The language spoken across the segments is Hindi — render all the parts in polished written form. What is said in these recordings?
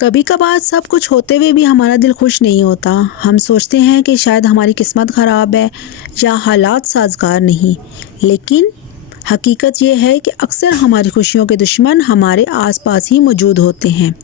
कभी कभार सब कुछ होते हुए भी हमारा दिल खुश नहीं होता। हम सोचते हैं कि शायद हमारी किस्मत ख़राब है या हालात साजगार नहीं, लेकिन हकीकत ये है कि अक्सर हमारी खुशियों के दुश्मन हमारे आसपास ही मौजूद होते हैं।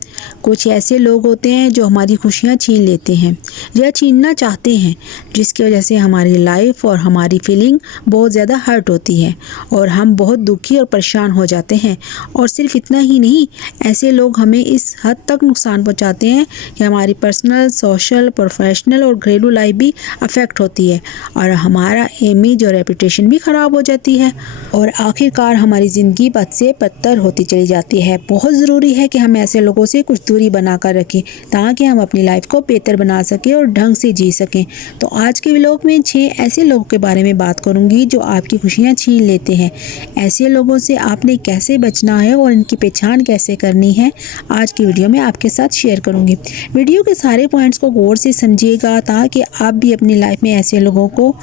कुछ ऐसे लोग होते हैं जो हमारी खुशियाँ छीन लेते हैं या छीनना चाहते हैं, जिसकी वजह से हमारी लाइफ और हमारी फीलिंग बहुत ज़्यादा हर्ट होती है और हम बहुत दुखी और परेशान हो जाते हैं। और सिर्फ इतना ही नहीं, ऐसे लोग हमें इस हद तक नुकसान पहुंचाते हैं कि हमारी पर्सनल, सोशल, प्रोफेशनल और घरेलू लाइफ भी अफेक्ट होती है और हमारा इमेज और रेपुटेशन भी ख़राब हो जाती है और आखिरकार हमारी ज़िंदगी बद से बदतर होती चली जाती है। बहुत ज़रूरी है कि हम ऐसे लोगों से कुछ दूरी बनाकर रखें ताकि हम अपनी लाइफ को बेहतर बना सकें और ढंग से जी सकें। तो आज के व्लॉग में 6 ऐसे लोगों के बारे में बात करूंगी जो आपकी खुशियां छीन लेते हैं। ऐसे लोगों से आपने कैसे बचना है और इनकी पहचान कैसे करनी है, आज की वीडियो में आपके साथ शेयर करूंगी। वीडियो के सारे पॉइंट्स को गौर से समझिएगा ताकि आप भी अपनी लाइफ में ऐसे लोगों को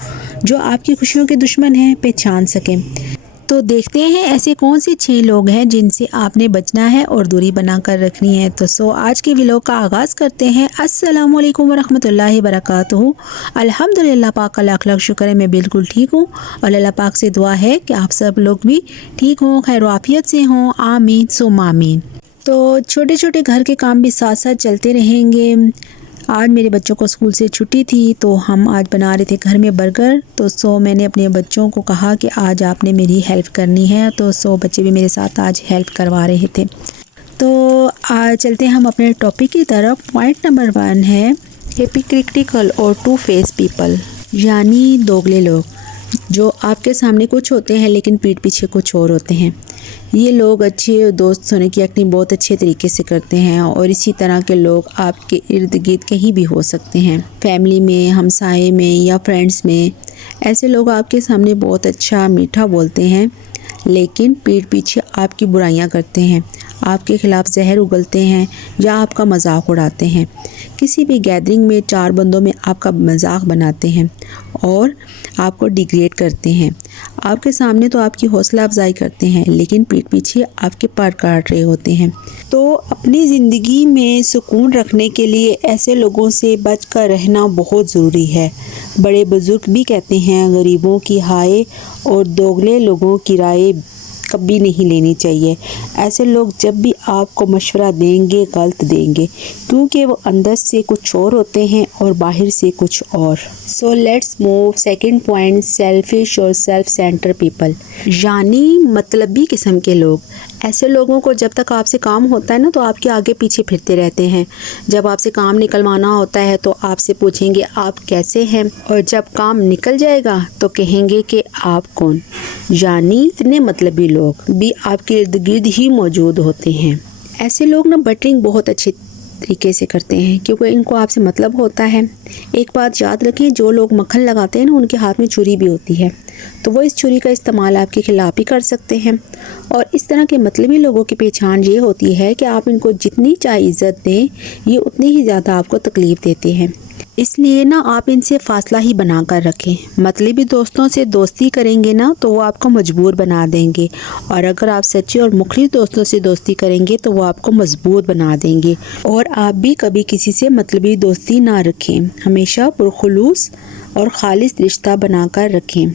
जो आपकी खुशियों के दुश्मन हैं पहचान सकें। तो देखते हैं ऐसे कौन से 6 लोग हैं जिनसे आपने बचना है और दूरी बनाकर रखनी है। तो आज के व्लॉग का आगाज़ करते हैं। अस्सलामु अलैकुम वरहमतुल्लाहि वबरकातुहू। अल्हम्दुलिल्लाह पाक का लाख लाख शुक्र है, मैं बिल्कुल ठीक हूँ और अल्लाह पाक से दुआ है कि आप सब लोग भी ठीक हों, खैर आफियत से हों। आमीन सुम्मा आमीन। तो छोटे छोटे घर के काम भी साथ साथ चलते रहेंगे। आज मेरे बच्चों को स्कूल से छुट्टी थी तो हम आज बना रहे थे घर में बर्गर। तो मैंने अपने बच्चों को कहा कि आज आपने मेरी हेल्प करनी है। तो बच्चे भी मेरे साथ आज हेल्प करवा रहे थे। तो आज चलते हैं हम अपने टॉपिक की तरफ। पॉइंट नंबर 1 है हिपोक्रिटिकल और टू फेस पीपल, यानी दोगले लोग जो आपके सामने कुछ होते हैं लेकिन पीठ पीछे कुछ और होते हैं। ये लोग अच्छे दोस्त होने की एक्टिंग बहुत अच्छे तरीके से करते हैं और इसी तरह के लोग आपके इर्द गिर्द कहीं भी हो सकते हैं, फैमिली में, हमसाए में या फ्रेंड्स में। ऐसे लोग आपके सामने बहुत अच्छा मीठा बोलते हैं लेकिन पीठ पीछे आपकी बुराइयां करते हैं, आपके खिलाफ जहर उगलते हैं या आपका मजाक उड़ाते हैं। किसी भी गैदरिंग में 4 बंदों में आपका मजाक बनाते हैं और आपको डिग्रेड करते हैं। आपके सामने तो आपकी हौसला अफजाई करते हैं लेकिन पीठ पीछे आपके पर काट रहे होते हैं। तो अपनी ज़िंदगी में सुकून रखने के लिए ऐसे लोगों से बच कर रहना बहुत ज़रूरी है। बड़े बुजुर्ग भी कहते हैं गरीबों की हाय और दोगले लोगों की राय कभी नहीं लेनी चाहिए। ऐसे लोग जब भी आपको मशवरा देंगे गलत देंगे, क्योंकि वो अंदर से कुछ और होते हैं और बाहर से कुछ और। So let's move second point, selfish और सेल्फ सेंटर पीपल, यानी मतलबी किस्म के लोग। ऐसे लोगों को जब तक आपसे काम होता है ना तो आपके आगे पीछे फिरते रहते हैं। जब आपसे काम निकलवाना होता है तो आपसे पूछेंगे आप कैसे हैं, और जब काम निकल जाएगा तो कहेंगे कि आप कौन। यानी इतने मतलबी लोग भी आपके इर्द गिर्द ही मौजूद होते हैं। ऐसे लोग ना बटरिंग बहुत अच्छे तरीके से करते हैं क्योंकि इनको आपसे मतलब होता है। एक बात याद रखें, जो लोग मक्खन लगाते हैं ना उनके हाथ में छुरी भी होती है, तो वो इस छुरी का इस्तेमाल आपके खिलाफ ही कर सकते हैं। और इस तरह के मतलबी लोगों की पहचान ये होती है कि आप इनको जितनी चाहे इज्जत दें, ये उतनी ही ज़्यादा आपको तकलीफ़ देते हैं। इसलिए ना आप इनसे फासला ही बना कर रखें। मतलबी दोस्तों से दोस्ती करेंगे ना तो वो आपको मजबूर बना देंगे, और अगर आप सच्चे और मुखलिस दोस्तों से दोस्ती करेंगे तो वो आपको मजबूत बना देंगे। और आप भी कभी किसी से मतलबी दोस्ती ना रखें, हमेशा पुरखुलूस और खालिस रिश्ता बनाकर रखें।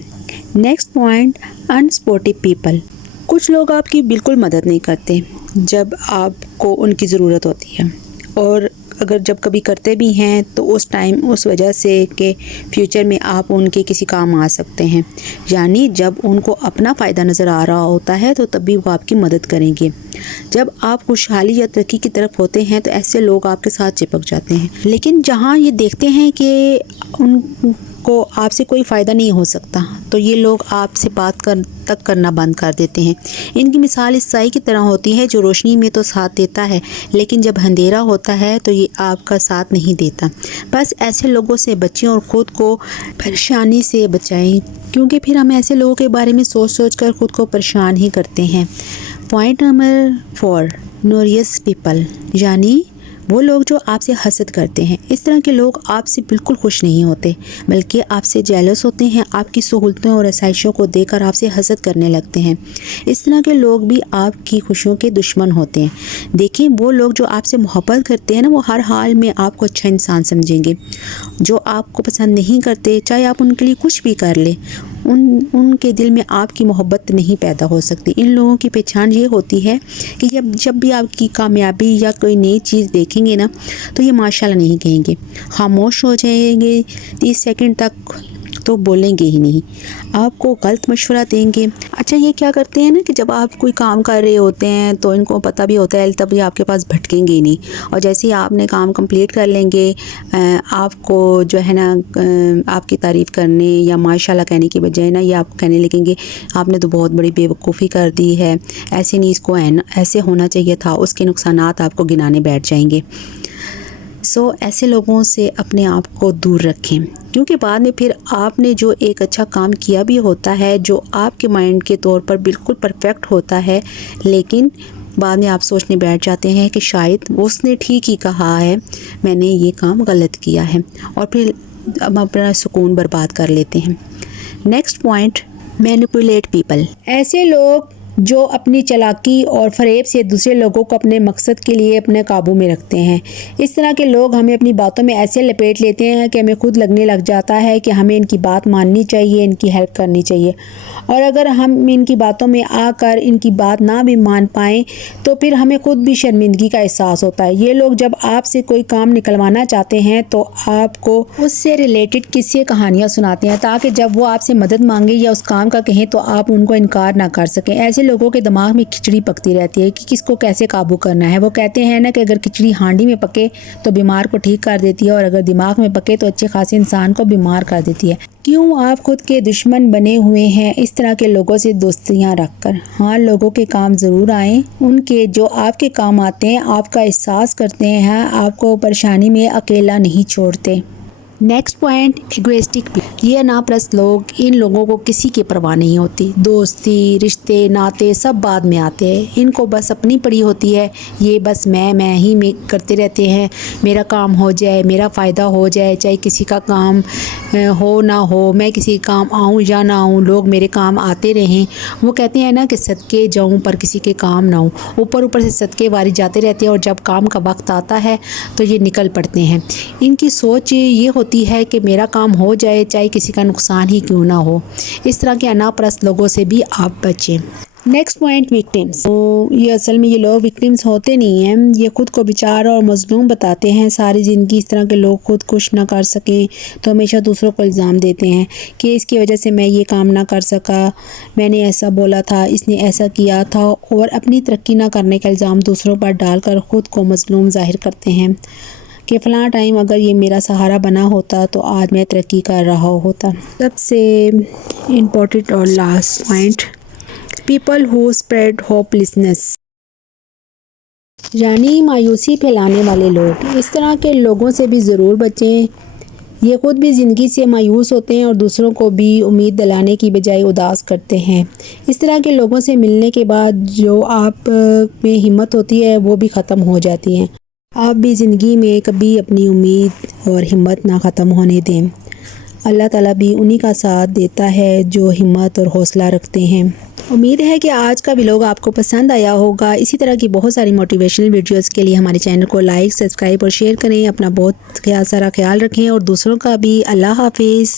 Next point, unsupportive people. कुछ लोग आपकी बिल्कुल मदद नहीं करते जब आपको उनकी ज़रूरत होती है, और अगर जब कभी करते भी हैं तो उस टाइम उस वजह से कि फ्यूचर में आप उनके किसी काम आ सकते हैं। यानी जब उनको अपना फ़ायदा नज़र आ रहा होता है तो तभी वो आपकी मदद करेंगे। जब आप खुशहाली या तरक्की की तरफ होते हैं तो ऐसे लोग आपके साथ चिपक जाते हैं, लेकिन जहाँ ये देखते हैं कि उनको आपसे कोई फ़ायदा नहीं हो सकता तो ये लोग आपसे बात करना बंद कर देते हैं। इनकी मिसाल इस साई की तरह होती है जो रोशनी में तो साथ देता है लेकिन जब अंधेरा होता है तो ये आपका साथ नहीं देता। बस ऐसे लोगों से बचें और ख़ुद को परेशानी से बचाएं, क्योंकि फिर हम ऐसे लोगों के बारे में सोच कर ख़ुद को परेशान ही करते हैं। पॉइंट नंबर 4, नोरियस पीपल, यानी वो लोग जो आपसे हसद करते हैं, इस तरह के लोग आपसे बिल्कुल खुश नहीं होते, बल्कि आपसे जेलस होते हैं, आपकी सहूलतों और आसाइशों को देखकर आपसे हसद करने लगते हैं। इस तरह के लोग भी आपकी खुशियों के दुश्मन होते हैं। देखिए, वो लोग जो आपसे मोहब्बत करते हैं ना, वो हर हाल में आपको अच्छा इंसान समझेंगे। जो आपको पसंद नहीं करते, चाहे आप उनके लिए कुछ भी कर लें, उनके दिल में आपकी मोहब्बत नहीं पैदा हो सकती। इन लोगों की पहचान ये होती है कि जब भी आपकी कामयाबी या कोई नई चीज़ देखेंगे ना, तो ये माशाल्लाह नहीं कहेंगे, खामोश हो जाएंगे 30 सेकंड तक, तो बोलेंगे ही नहीं, आपको गलत मशवरा देंगे। अच्छा, ये क्या करते हैं ना कि जब आप कोई काम कर रहे होते हैं तो इनको पता भी होता है, तब ये आपके पास भटकेंगे ही नहीं, और जैसे ही आपने काम कंप्लीट कर लेंगे, आपको जो है ना आपकी तारीफ़ करने या माशाल्लाह कहने की बजाय ना, ये आपको कहने लगेंगे आपने तो बहुत बड़ी बेवकूफ़ी कर दी है, ऐसे नहीं, इसको ऐसे होना चाहिए था, उसके नुकसानात आपको गिनाने बैठ जाएंगे। ऐसे लोगों से अपने आप को दूर रखें, क्योंकि बाद में फिर आपने जो एक अच्छा काम किया भी होता है, जो आपके माइंड के तौर पर बिल्कुल परफेक्ट होता है, लेकिन बाद में आप सोचने बैठ जाते हैं कि शायद उसने ठीक ही कहा है, मैंने ये काम गलत किया है, और फिर हम अपना सुकून बर्बाद कर लेते हैं। Next point, manipulate people. ऐसे लोग जो अपनी चालाकी और फ़रेब से दूसरे लोगों को अपने मकसद के लिए अपने काबू में रखते हैं। इस तरह के लोग हमें अपनी बातों में ऐसे लपेट लेते हैं कि हमें खुद लगने लग जाता है कि हमें इनकी बात माननी चाहिए, इनकी हेल्प करनी चाहिए, और अगर हम इनकी बातों में आकर इनकी बात ना भी मान पाएँ तो फिर हमें खुद भी शर्मिंदगी का एहसास होता है। ये लोग जब आपसे कोई काम निकलवाना चाहते हैं तो आपको उससे रिलेटेड किस्से कहानियाँ सुनाते हैं, ताकि जब वो आपसे मदद मांगे या उस काम का कहें तो आप उनको इनकार ना कर सकें। ऐसे लोगों के दिमाग में खिचड़ी पकती रहती है कि किसको कैसे काबू करना है। वो कहते हैं ना कि अगर खिचड़ी हांडी में पके तो बीमार को ठीक कर देती है, और अगर दिमाग में पके तो अच्छे खासे इंसान को बीमार कर देती है। क्यों आप खुद के दुश्मन बने हुए हैं इस तरह के लोगों से दोस्तियां रखकर? हाँ, लोगों के काम ज़रूर आएँ, उनके जो आपके काम आते हैं, आपका एहसास करते हैं, आपको परेशानी में अकेला नहीं छोड़ते। Next point, egoistic. ये नापरस्त लोग, इन लोगों को किसी की परवाह नहीं होती। दोस्ती, रिश्ते, नाते सब बाद में आते हैं, इनको बस अपनी पड़ी होती है। ये बस मैं ही में करते रहते हैं, मेरा काम हो जाए, मेरा फ़ायदा हो जाए, चाहे किसी का काम हो ना हो, मैं किसी काम आऊँ या ना आऊँ, लोग मेरे काम आते रहें। वो कहते हैं ना कि सदके जाऊँ पर किसी के काम ना हो, ऊपर से सदके वारी जाते रहते हैं, और जब काम का वक्त आता है तो ये निकल पड़ते हैं। इनकी सोच ये होती है कि मेरा काम हो जाए, चाहे किसी का नुकसान ही क्यों ना हो। इस तरह के अनापरस्त लोगों से भी आप बचें। Next point, victims. तो ये असल में ये लोग विक्टिम्स होते नहीं हैं, ये खुद को बेचारा और मजलूम बताते हैं। सारी ज़िंदगी इस तरह के लोग खुद खुश ना कर सकें तो हमेशा दूसरों को इल्ज़ाम देते हैं कि इसकी वजह से मैं ये काम ना कर सका, मैंने ऐसा बोला था, इसने ऐसा किया था, और अपनी तरक्की ना करने का इल्ज़ाम दूसरों पर डालकर खुद को मजलूम ज़ाहिर करते हैं कि फ़लाँ टाइम अगर ये मेरा सहारा बना होता तो आज मैं तरक्की कर रहा होता। सबसे इम्पोर्टेंट और last point, people who spread hopelessness, यानी मायूसी फैलाने वाले लोग। इस तरह के लोगों से भी ज़रूर बचें। ये खुद भी ज़िंदगी से मायूस होते हैं और दूसरों को भी उम्मीद दिलाने की बजाय उदास करते हैं। इस तरह के लोगों से मिलने के बाद जो आप में हिम्मत होती है वो भी ख़त्म हो जाती है। आप भी ज़िंदगी में कभी अपनी उम्मीद और हिम्मत ना ख़त्म होने दें। अल्लाह ताला भी उन्हीं का साथ देता है जो हिम्मत और हौसला रखते हैं। उम्मीद है कि आज का व्लॉग आपको पसंद आया होगा। इसी तरह की बहुत सारी मोटिवेशनल वीडियोस के लिए हमारे चैनल को लाइक, सब्सक्राइब और शेयर करें। अपना बहुत सारा ख्याल रखें और दूसरों का भी। अल्लाह हाफिज़।